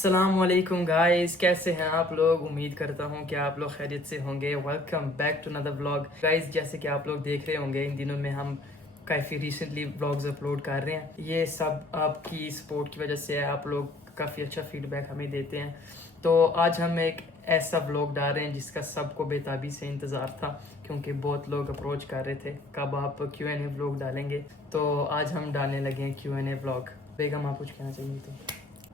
السلام علیکم گائز، کیسے ہیں آپ لوگ؟ امید کرتا ہوں کہ آپ لوگ خیریت سے ہوں گے. Welcome back to another vlog. Guys جیسے کہ آپ لوگ دیکھ رہے ہوں گے ان دنوں میں ہم کافی ریسنٹلی vlogs اپلوڈ کر رہے ہیں. یہ سب آپ کی سپورٹ کی وجہ سے ہے. آپ لوگ کافی اچھا فیڈ بیک ہمیں دیتے ہیں. تو آج ہم ایک ایسا vlog ڈال رہے ہیں جس کا سب کو بے تابی سے انتظار تھا، کیونکہ بہت لوگ اپروچ کر رہے تھے کب آپ Q&A vlog ڈالیں گے. تو آج ہم ڈالنے لگے ہیں Q&A vlog. بیگم آپ کچھ کہنا چاہیں گے؟ تو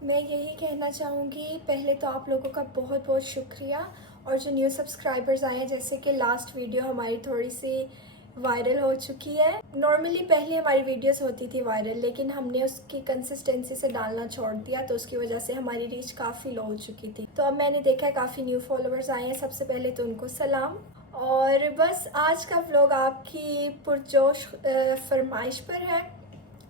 میں یہی کہنا چاہوں گی، پہلے تو آپ لوگوں کا بہت بہت شکریہ. اور جو نیو سبسکرائبرز آئے ہیں، جیسے کہ لاسٹ ویڈیو ہماری تھوڑی سی وائرل ہو چکی ہے. نارملی پہلے ہماری ویڈیوز ہوتی تھی وائرل، لیکن ہم نے اس کی کنسسٹنسی سے ڈالنا چھوڑ دیا، تو اس کی وجہ سے ہماری ریچ کافی لو ہو چکی تھی. تو اب میں نے دیکھا ہے کافی نیو فالوورز آئے ہیں. سب سے پہلے تو ان کو سلام. اور بس آج کا ولاگ آپ کی پرجوش فرمائش پر ہے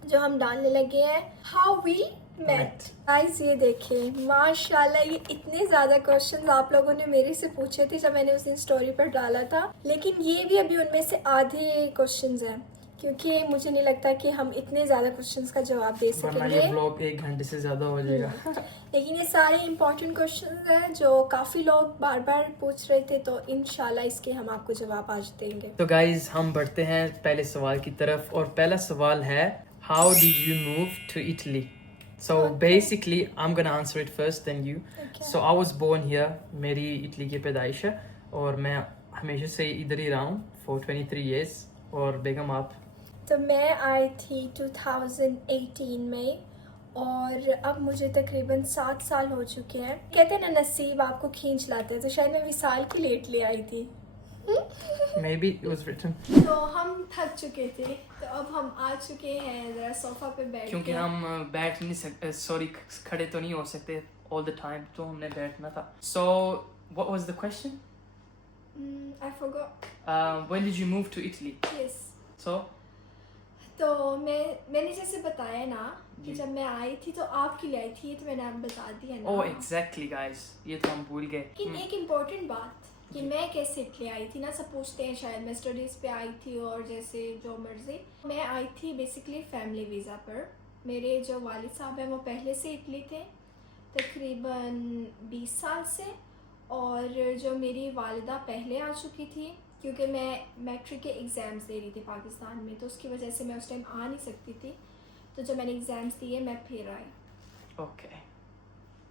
جو ہم ڈالنے لگے ہیں، ہاؤ وی میٹ. گائز یہ دیکھیں ماشاءاللہ، یہ اتنے زیادہ کوشچنز آپ لوگوں نے میرے سے پوچھے تھے جب میں نے اس دن سٹوری پر ڈالا تھا، لیکن یہ بھی ابھی ان میں سے آدھے کوشچنز ہیں، کیونکہ مجھے نہیں لگتا کہ ہم اتنے زیادہ کوشچنز کا جواب دے سکیں گے. یہ vlog 1 گھنٹے سے زیادہ ہو جائے گا. لیکن یہ سارے امپورٹنٹ کوشچنز ہیں جو کافی لوگ بار بار پوچھ رہے تھے، تو انشاءاللہ اس کے ہم آپ کو جواب آج دیں گے. تو گائز ہم بڑھتے ہیں پہلے سوال کی طرف، اور پہلا سوال ہے How did you move to Italy? So basically I'm gonna answer it first then you. So I was born here. میری اٹلی کی پیدائش ہے اور میں ہمیشہ سے ادھر ہی رہا ہوں for 23 years. اور بیگم آپ؟ تو میں آئی تھی 2018 میں، اور اب مجھے تقریباً 7 سال ہو چکے ہیں. کہتے ہیں نا نصیب آپ کو کھینچ لاتے ہیں، تو شاید میں وصال کی لیٹ لے آئی تھی. Maybe it was written. تو ہم تھک چکے تھے، تو اب ہم آ چکے ہیں ذرا صوفہ پہ بیٹھ کے، کیونکہ ہم بیٹھ نہیں سکتے، سوری کھڑے تو نہیں ہو سکتے all the time، تو ہم نے بیٹھنا تھا. So what was the question? I forgot. When did you move to Italy? Yes. So تو میں نے جیسے بتایا نا کہ جب میں آئی تھی تو آپ کے لیے آئی تھی، یہ تو میں نے آپ بتا دیا نا. Oh exactly guys، یہ تو ہم بھول گئے. لیکن ایک امپورٹنٹ بات کہ میں کیسے اٹلی آئی تھی نا، سب پوچھتے ہیں شاید میں اسٹڈیز پہ آئی تھی اور جیسے جو مرضی. میں آئی تھی بیسکلی فیملی ویزا پر. میرے جو والد صاحب ہیں وہ پہلے سے اٹلی تھے تقریباً 20 سال سے، اور جو میری والدہ پہلے آ چکی تھی، کیونکہ میں میٹرک کے ایگزامز دے رہی تھی پاکستان میں، تو اس کی وجہ سے میں اس ٹائم آ نہیں سکتی تھی. تو جب میں نے ایگزامز دیے میں پھر آئی. Okay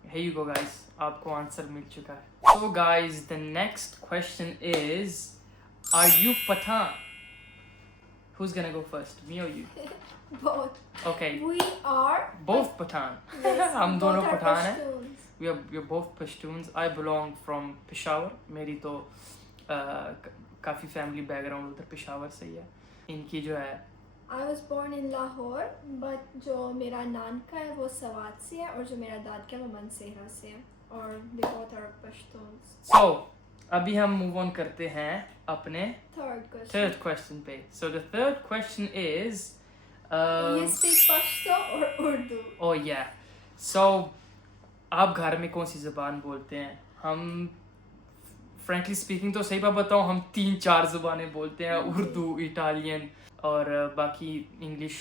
here you go guys، آپ کو آنسر مل چکا ہے. So guys the next question is are you Pathan? Who's gonna go first, me or you? Both. Okay, We are both Pathan. Yes, ہم دونوں both are پٹھان ہیں. Pashtuns. we're both Pashtuns. I belong from Peshawar. میری تو کافی family back ground ادھر پشاور سے ہی ہے. ان کی جو ہے I was born in Lahore, but جو میرا نانکا ہے وہ سوات سے ہے، اور جو میرا دادکا ہے وہ منسہرہ سے ہے، اور they both are Pashtuns. So ابھی ہم موو آن کرتے ہیں اپنے Third question پہ. So the third question is You speak Pashto or Urdu? oh yeah. So آپ گھر میں کون سی زبان بولتے ہیں؟ ہم فرینکلی اسپیکنگ تو صحیح بات بتاؤں، ہم 3-4 زبانیں بولتے ہیں، اردو، اٹالین اور باقی English.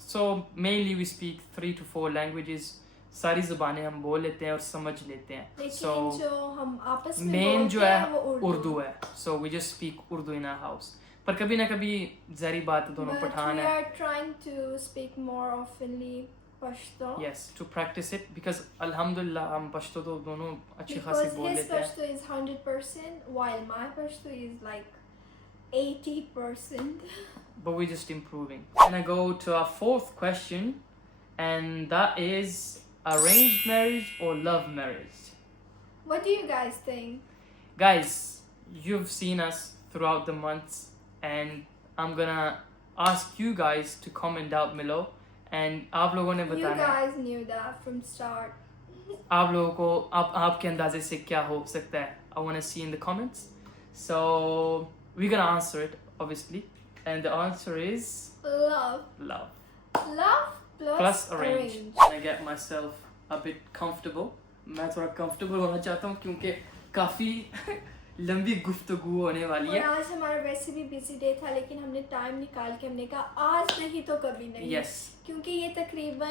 So mainly we speak 3 to 4 languages. ساری زبانیں ہم بول لیتے ہیں اور سمجھ لیتے ہیں. سو جو ہم آپس میں مین جو بولتے ہے ہیں وہ اردو ہے. So we just speak Urdu in our house. پر کبھی نہ کبھی ظاہری بات دونوں پٹھان ہیں. We are trying to speak more oftenly Pashto. Yes, to practice it because alhamdulillah ہم پشتو تو دونوں اچھی خاصی بول Because his لیتے ہیں. Pashto is 100%, while my Pashto is like 80%. But we're just improving. And I go to our fourth question, and that is arranged marriage or love marriage? What do you guys think? Guys, you've seen us throughout the months, and I'm gonna ask you guys to comment down below, and آپ لوگوں نے You بتانا ہے guys knew that from start. آپ لوگوں کو آپ کے اندازے سے کیا ہو سکتا ہے. I wanna see in the comments. So we're gonna answer it obviously, and the answer is Love. love plus arrange. I get myself a bit comfortable. میں تھوڑا comfortable ہونا چاہتا ہوں کیونکہ کافی لمبی گفتگو ہونے والی ہے. اور آج ہمارا ویسے بھی بزی ڈے تھا، لیکن ہم نے ٹائم نکال کے ہم نے کہا آج نہیں تو کبھی نہیں. Yes. کیونکہ یہ تقریباً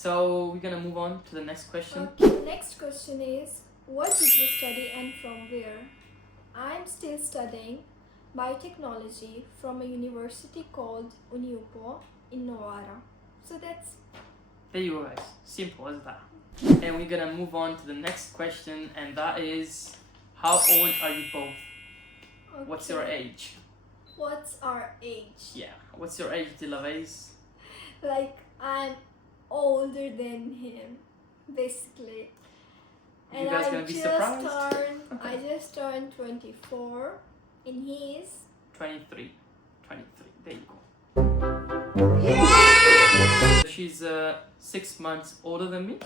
So we're gonna move on to the next question. Okay, next question is, what did you study and from where? I'm still studying biotechnology from a university called Uniupo in Novara. So that's There you go, guys. Simple as that. And we're gonna move on to the next question, and that is, how old are you both? okay. What's your age? What's our age? Yeah. What's your age, Dilavais? Like, I'm older than him, basically. You guys gonna be surprised? I just turned 24, and he's 23. 23. There you go. She's 6 months older than me,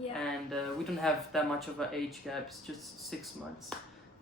yeah. and we don't have that much of an age gap. It's just 6 months.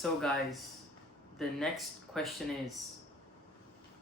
So guys, the next question is,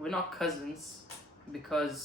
We're not cousins because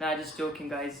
Nah, just joking guys.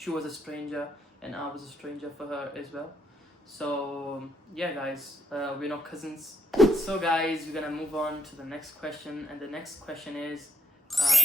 She was a stranger and I was a stranger for her as well. So yeah guys, we're not cousins. So guys, we're gonna move on to the next question, and the next question is,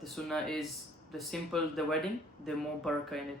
the sunnah is the simple the wedding, the more barakah in it.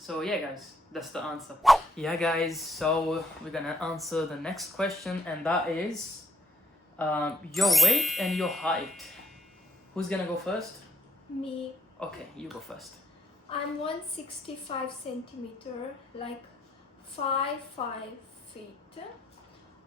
So yeah guys, that's the answer. Yeah guys, so we're gonna answer the next question, and that is your weight and your height. Who's gonna go first? Me, Okay, you go first. I'm 165 centimeter, like 5 feet.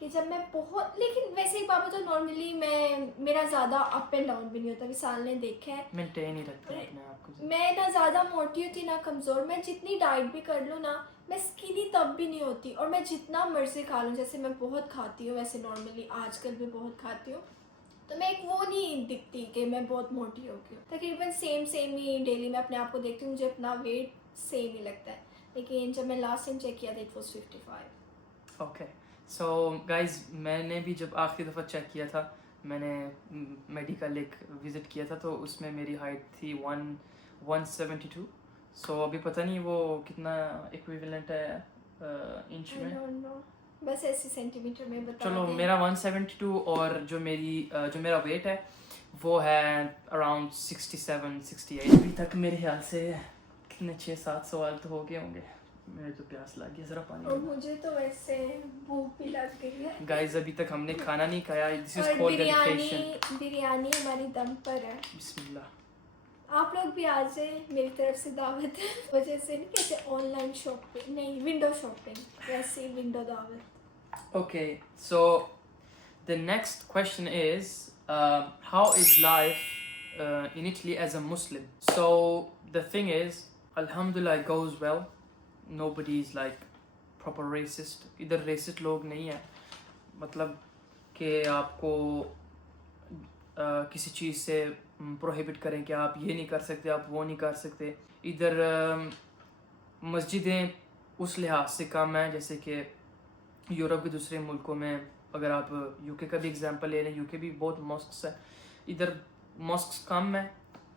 کہ جب میں بہت, لیکن ویسے ایک بات تو normally میرا زیادہ اپ اینڈ ڈاؤن بھی نہیں ہوتا. وصال نے دیکھا ہے مینٹین ہی رکھتے ہیں اپنے آپ کو. میں نہ زیادہ موٹی ہوتی نہ کمزور. میں جتنی ڈائٹ بھی کر لوں نا میں اسکینی تب بھی نہیں ہوتی, اور میں جتنا مرضی کھا لوں, جیسے میں بہت کھاتی ہوں ویسے نارملی آج کل بھی بہت کھاتی ہوں, تو میں ایک وہ نہیں دکھتی کہ میں بہت موٹی ہو گئی ہوں. تقریباً سیم ہی ڈیلی میں اپنے آپ کو دیکھتی ہوں, مجھے اپنا ویٹ سیم ہی لگتا ہے. لیکن جب میں لاسٹ ٹائم چیک کیا تھا it was 55. Okay so guys میں نے بھی جب آخری دفعہ چیک کیا تھا, میں نے میڈیکل ایک وزٹ کیا تھا, تو اس میں میری ہائٹ تھی 172. سو ابھی پتہ نہیں وہ کتنا ایکویولنٹ ہے انچ میں. بس ایسے سینٹی میٹر میں بتا چلو دیں. میرا 172, اور جو میرا ویٹ ہے وہ ہے اراؤنڈ 67-68. ابھی تک میرے خیال سے کتنے 6-7 سوال تو ہو گئے ہوں گے. میرے تو پیاس لگ گئی, ذرا پانی. اور مجھے تو ویسے بھوک بھی لگ گئی ہے. گائز ابھی تک ہم نے کھانا نہیں کھایا. دس از کالڈ ڈیڈیکیشن. بریانی ہماری دم پر ہے. بسم اللہ. آپ لوگ بھی آ جائیں, میری طرف سے دعوت ہے. وجہ سے نہیں کہتے آن لائن شاپنگ نہیں, ونڈو شاپنگ, ویسے ونڈو دعوت. Okay, so the next question is, how is life in Italy as a Muslim? So the thing is, alhamdulillah, it goes well. Nobody is like proper racist. ادھر racist لوگ نہیں ہیں, مطلب کہ آپ کو کسی چیز سے پروہیبٹ کریں کہ آپ یہ نہیں کر سکتے, آپ وہ نہیں کر سکتے. ادھر مسجدیں اس لحاظ سے کم ہیں جیسے کہ یورپ کے دوسرے ملکوں میں. اگر آپ یو کے کا بھی اگزامپل لے لیں, یو کے بھی بہت ماسکس ہے, ادھر ماسکس کم ہے,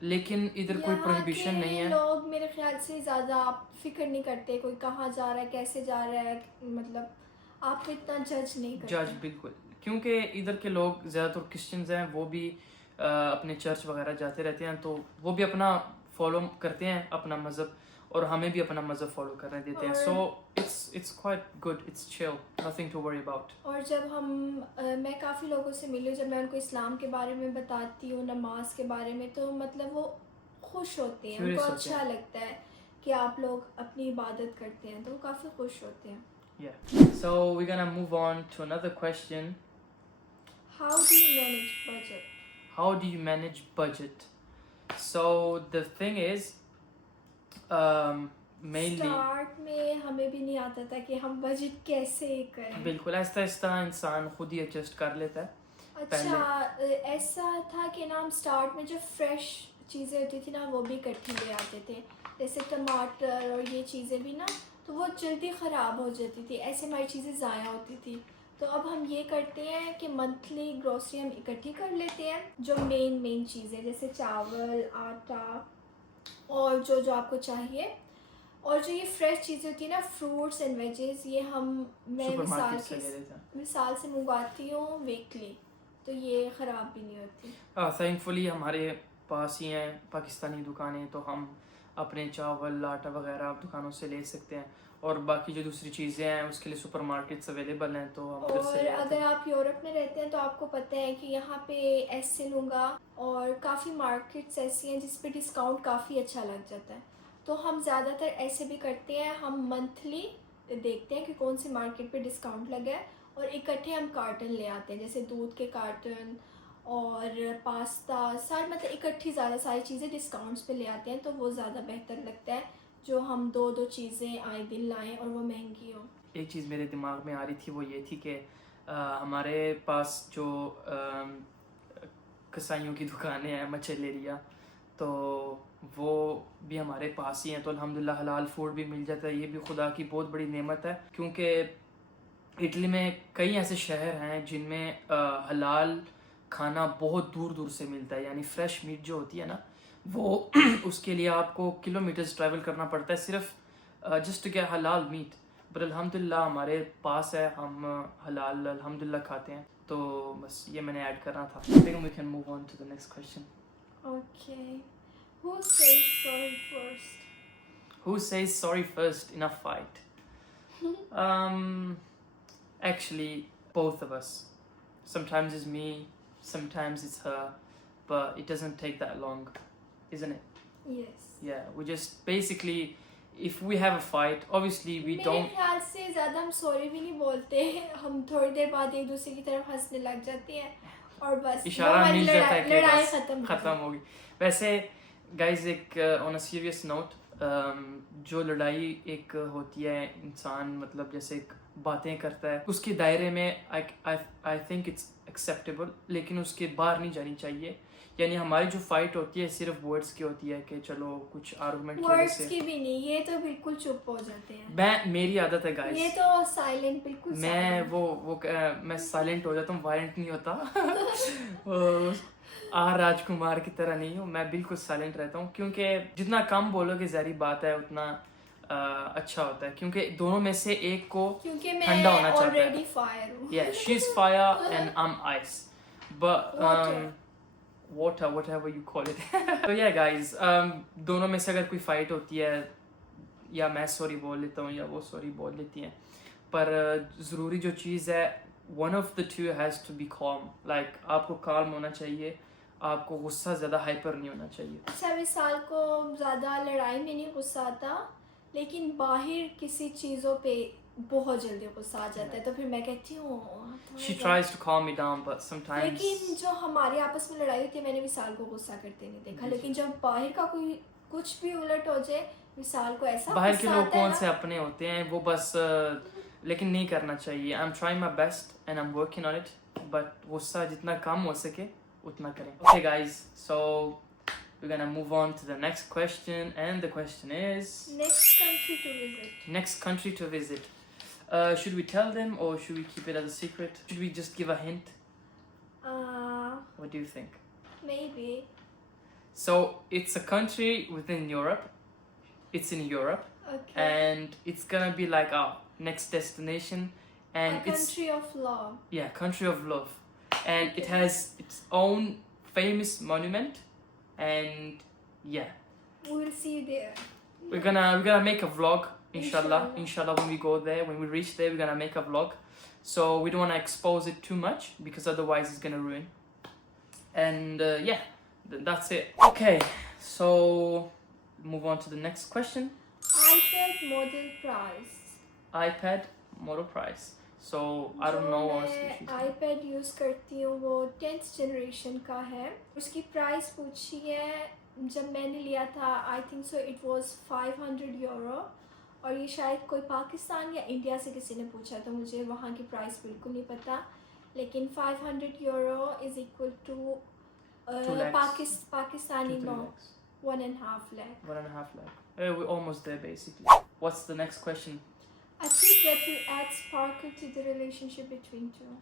لیکن ادھر کوئی پروہیبیشن نہیں ہے. لوگ میرے خیال سے زیادہ آپ فکر نہیں کرتے کوئی کہاں جا رہا ہے کیسے جا رہا ہے, مطلب آپ کو اتنا جج نہیں کرتے. جج بالکل, کیونکہ ادھر کے لوگ زیادہ تر کرسچنز ہیں, وہ بھی اپنے چرچ وغیرہ جاتے رہتے ہیں, تو وہ بھی اپنا فالو کرتے ہیں اپنا مذہب, اور ہمیں بھی اپنا مذہب فالو کرنے دیتے ہیں. So it's quite good, it's chill, nothing to worry about. اور جب میں کافی لوگوں سے ملی ہوں, جب میں ان کو اسلام کے بارے میں بتاتی ہوں, نماز کے بارے میں, تو مطلب وہ خوش ہوتے ہیں, ان کو اچھا لگتا ہے کہ آپ لوگ اپنی عبادت کرتے ہیں, تو وہ کافی خوش ہوتے ہیں. Yeah. So we're gonna move on to another question. How do you manage budget? How do you manage budget? So the thing is, mainly start میں ہمیں بھی نہیں آتا تھا کہ ہم بجٹ کیسے کریں. بالکل آہستہ آہستہ انسان خود ہی ایڈجسٹ کر لیتا ہے. اچھا ایسا تھا کہ نا ہم اسٹارٹ میں جو فریش چیزیں ہوتی تھی نا وہ بھی اکٹھی لے آتے تھے, جیسے ٹماٹر اور یہ چیزیں بھی نا, تو وہ جلدی خراب ہو جاتی تھی, ایسے ہماری چیزیں ضائع ہوتی تھی. تو اب ہم یہ کرتے ہیں کہ منتھلی گروسری ہم اکٹھی کر لیتے ہیں, جو مین چیزیں جیسے چاول, آٹا اور جو آپ کو چاہیے, اور جو یہ فریش چیزیں ہوتی ہیں نا فروٹس اینڈ ویجز, یہ میں مثال سے منگواتی ہوں ویکلی, تو یہ خراب بھی نہیں ہوتی. تھینکفلی ہمارے پاس ہی ہیں پاکستانی دکانیں, تو ہم اپنے چاول, آٹا وغیرہ آپ دکانوں سے لے سکتے ہیں, اور باقی جو دوسری چیزیں ہیں اس کے لیے سپر مارکیٹس اویلیبل ہیں, تو ہم ادھر سے لے آتے ہیں. اور اگر آپ یورپ میں رہتے ہیں تو آپ کو پتہ ہے کہ یہاں پہ ایسے لونگا اور کافی مارکیٹس ایسی ہیں جس پہ ڈسکاؤنٹ کافی اچھا لگ جاتا ہے, تو ہم زیادہ تر ایسے بھی کرتے ہیں, ہم منتھلی دیکھتے ہیں کہ کون سی مارکیٹ پہ ڈسکاؤنٹ لگا ہے, اور اکٹھے ہم کارٹن لے آتے ہیں, جیسے دودھ کے کارٹن اور پاستا, سارے مطلب اکٹھی زیادہ ساری چیزیں ڈسکاؤنٹس پہ لے آتے ہیں, تو وہ زیادہ بہتر لگتا ہے جو ہم دو چیزیں آئے دن لائیں اور وہ مہنگی ہوں. ایک چیز میرے دماغ میں آ رہی تھی, وہ یہ تھی کہ ہمارے پاس جو کسائیوں کی دکانیں ہیں, مچھلیریا, تو وہ بھی ہمارے پاس ہی ہیں, تو الحمدللہ حلال فوڈ بھی مل جاتا ہے. یہ بھی خدا کی بہت بڑی نعمت ہے, کیونکہ اٹلی میں کئی ایسے شہر ہیں جن میں حلال کھانا بہت دور دور سے ملتا ہے, یعنی فریش میٹ جو ہوتی ہے نا, وہ اس کے لیے آپ کو کلو میٹرز ٹریول کرنا پڑتا ہے صرف جسٹ ٹو گیٹ حلال میٹ. بٹ الحمدللہ ہمارے پاس ہے, ہم حلال الحمدللہ کھاتے ہیں, تو بس یہ میں نے ایڈ کرنا تھا. I think we can move on to the next question. Okay. Who says sorry first? Who says sorry first in a fight? Actually, both of us. Sometimes it's me, sometimes it's her, but it doesn't take that long, isn't it? Yes. Yeah, we just basically if we have a fight, obviously we میرے don't. خیال سے زیادہ ہم sorry بھی نہیں بولتے، ہم تھوڑی دیر بعد ایک دوسرے کی طرف ہنسنے لگ جاتے ہیں اور بس اشارہ مل جاتا ہے کہ لڑائی بس ختم ہوگی. ویسے گائز ایک آن اے سیریس نوٹ، جو لڑائی ایک ہوتی ہے انسان مطلب جیسے ایک باتیں کرتا ہے اس کے دائرے میں آئی تھنک اٹس ایکسیپٹیبل، لیکن اس کے باہر نہیں جانی چاہیے. یعنی ہماری جو فائٹ ہوتی ہے صرف ورڈس کی ہوتی ہے کہ چلو کچھ آرگومنٹ کی وجہ ورڈس سے. کی بھی نہیں، یہ تو بالکل چپ ہو جاتے ہیں. میری عادت ہے گائز، یہ تو سائلنٹ، بالکل میں سائلنٹ ہو جاتا ہوں، وائلنٹ نہیں ہوتا. آر راج کمار کی طرح نہیں ہوں، میں بالکل سائلنٹ رہتا ہوں، کیونکہ جتنا کم بولو گے ظاہری بات ہے اتنا اچھا ہوتا ہے، کیونکہ دونوں میں سے ایک کو ٹھنڈا ہونا چاہتا ہے. آلریڈی فائر ہوں. Yeah, she's fire and I'm ice. But water, whatever you call it. So yeah guys, دونوں میں سے اگر کوئی فائٹ ہوتی ہے یا میں سوری بول لیتا ہوں یا وہ سوری بول لیتی ہیں، پر ضروری جو چیز ہے one of the two has to be calm. Like آپ کو کالم ہونا چاہیے، آپ کو غصہ زیادہ ہائپر نہیں ہونا چاہیے. اچھا مثال کو زیادہ لڑائی میں نہیں غصہ آتا، لیکن باہر کسی چیزوں پہ بہت جلدی غصہ آ جاتا ہے، تو پھر میں کہتی ہوں She tries to calm me down but sometimes. لیکن جو ہمارے آپس میں لڑائی ہوتی ہے میں نے مثال کو غصہ کرتے نہیں دیکھا، لیکن جب باہر کا کوئی کچھ بھی الٹ ہو جائے مثال کو ایسا باہر کے لوگ کون سے اپنے ہوتے ہیں وہ بس، لیکن نہیں کرنا چاہیے. I'm trying my best and I'm working on it, but غصہ جتنا کم ہو سکے اتنا کریں. Okay guys, so we're gonna move on to the next question, and the question is next country to visit. next country to visit. Should we tell them or should we keep it as a secret? Should we just give a hint? What do you think? Maybe. So it's a country within Europe. It's in Europe. Okay. And it's gonna be like our next destination, and a country of love. Yeah, country of love, and Okay. it has its own famous monument, and yeah, We will see you there. we're gonna make a vlog, inshallah when we go there, when we reach there, we're gonna make a vlog. So we don't want to expose it too much because otherwise it's gonna ruin. And yeah, that's it. Okay, so move on to the next question. iPad model price. iPad model price. So I don't know جو honestly. میں آئی paid use کرتی ہوں وہ 10th generation کا ہے. اس کی price پوچھی ہے، جب میں نے لیا تھا I think so it was 500 euro, اور یہ شاید کوئی پاکستان یا انڈیا سے کسی نے پوچھا، تو مجھے وہاں کی پرائس بالکل نہیں پتہ، لیکن 500 euro is equal to Pakistani نو 1.5 lakh. 1.5 lakh. We're almost there basically. What's the next question? A tip that will add sparkle to the relationship between two.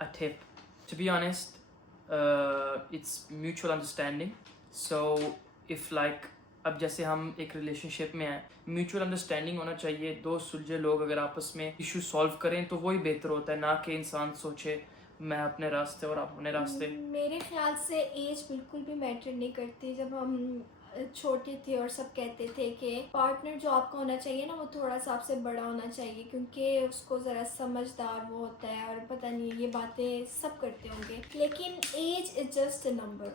A tip. To be honest, it's mutual understanding. So if like اب جیسے ہم ایک relation شپ میں ہیں، mutual understanding ہونا چاہیے. دو سلجھے لوگ اگر آپس میں ایشو سالو کریں تو وہی بہتر ہوتا ہے، نہ کہ انسان سوچے میں اپنے راستے اور آپ اپنے راستے. میرے خیال سے ایج بالکل بھی میٹر نہیں کرتی. جب ہم چھوٹے تھے اور سب کہتے تھے کہ پارٹنر جو آپ کا ہونا چاہیے نا وہ تھوڑا سا آپ سے بڑا ہونا چاہیے، کیونکہ اس کو ذرا سمجھدار وہ ہوتا ہے اور پتہ نہیں یہ باتیں سب کرتے ہوں گے. لیکن age is just a number.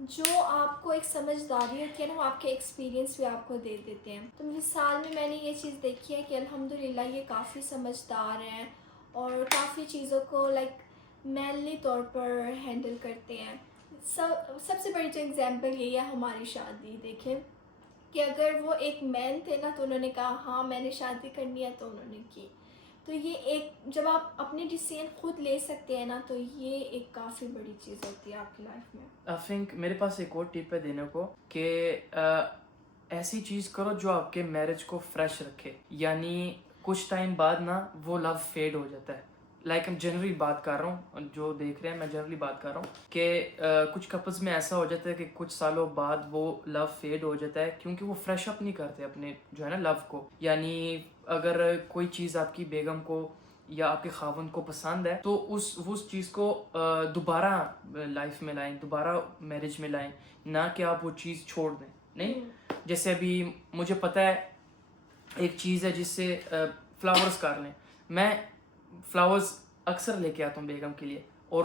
جو آپ کو ایک سمجھداری ہوتی ہے نا وہ آپ کے ایکسپیرینس بھی آپ کو دے دیتے ہیں. تو مثال میں نے یہ چیز دیکھی ہے کہ الحمدللہ یہ کافی سمجھدار ہیں اور کافی چیزوں کو لائک مینلی طور پر ہینڈل کرتے ہیں. سب سے بڑی جو اگزامپل یہی ہے ہماری شادی. دیکھیں کہ اگر وہ ایک مین تھے نا تو انہوں نے کہا ہاں میں نے شادی کرنی ہے تو انہوں نے کی. تو یہ ایک جب آپ اپنی ڈیسیژن خود لے سکتے ہیں نا تو یہ ایک کافی بڑی چیز ہوتی ہے آپ کی لائف میں. آئی تھنک میرے پاس ایک اور ٹپ ہے دینے کو کہ ایسی چیز کرو جو آپ کے میرج کو فریش رکھے. یعنی کچھ ٹائم بعد نا وہ لو فیڈ ہو جاتا ہے. لائک ہم جنرلی بات کر رہا ہوں، جو دیکھ رہے ہیں میں جنرلی بات کر رہا ہوں کہ کچھ کپلز میں ایسا ہو جاتا ہے کہ کچھ سالوں بعد وہ لو فیڈ ہو جاتا ہے کیونکہ وہ فریش اپ نہیں کرتے اپنے جو ہے نا لو کو. یعنی اگر کوئی چیز آپ کی بیگم کو یا آپ کے خاوند کو پسند ہے تو اس چیز کو دوبارہ لائف میں لائیں، دوبارہ میرج میں لائیں، نہ کہ آپ وہ چیز چھوڑ دیں. نہیں جیسے ابھی مجھے پتہ ہے ایک چیز ہے جس سے فلاورز کر لیں، میں فلاورز اکثر لے کے آتا ہوں بیگم کے لیے اور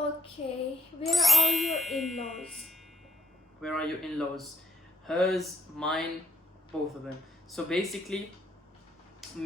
Okay, where are your in-laws? Where are your in-laws? Hers, mine, both of them. So basically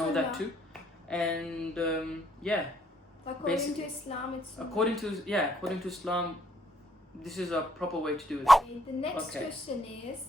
know that too. And yeah, according to Islam it's according to Islam, this is a proper way to do it. The next Okay. question is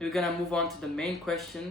we're gonna move on to the main question,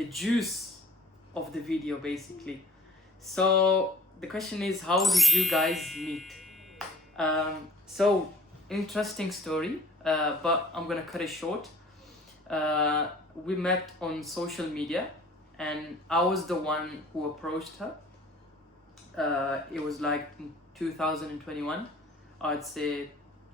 the juice of the video basically. So the question is, how did you guys meet? So interesting story, but I'm gonna cut it short. We met on social media and I was the one who approached her. It was like in 2021, I'd say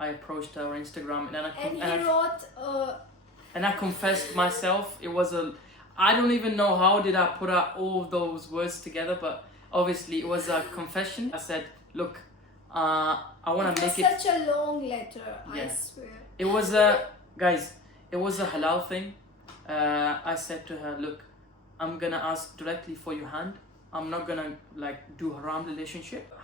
I approached her on Instagram And he wrote and I confessed myself. It was I don't even know how did I put out all those words together, but obviously it was a confession. I said, look, I want It to was make it. such a long letter, I Yeah. swear. It was a guys. It was a halal thing. I said to her, look, I'm gonna ask directly for your hand. I'm not gonna like do haram relationship.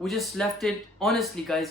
We just left it, honestly guys,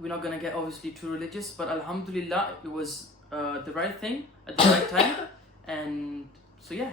We're not gonna get obviously too religious, but alhamdulillah, it was the right thing at the right time, and so yeah,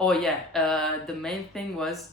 Oh yeah, the main thing was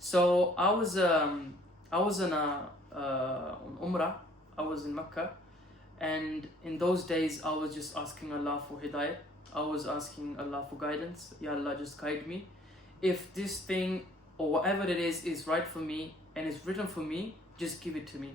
So I was on Umrah. I was in Mecca, and in those days I was just asking Allah for hidayah. I was asking Allah for guidance. Ya Allah, just guide me. If this thing or whatever it is right for me and is written for me, just give it to me.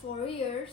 4 years,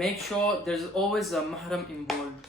Make sure there's always a mahram involved.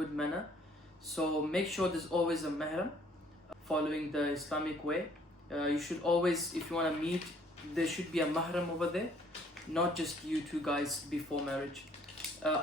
good manner. So make sure there's always a mahram following the Islamic way. You should always, if you want to meet, there should be a mahram over there, not just you two guys before marriage.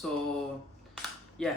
So yeah.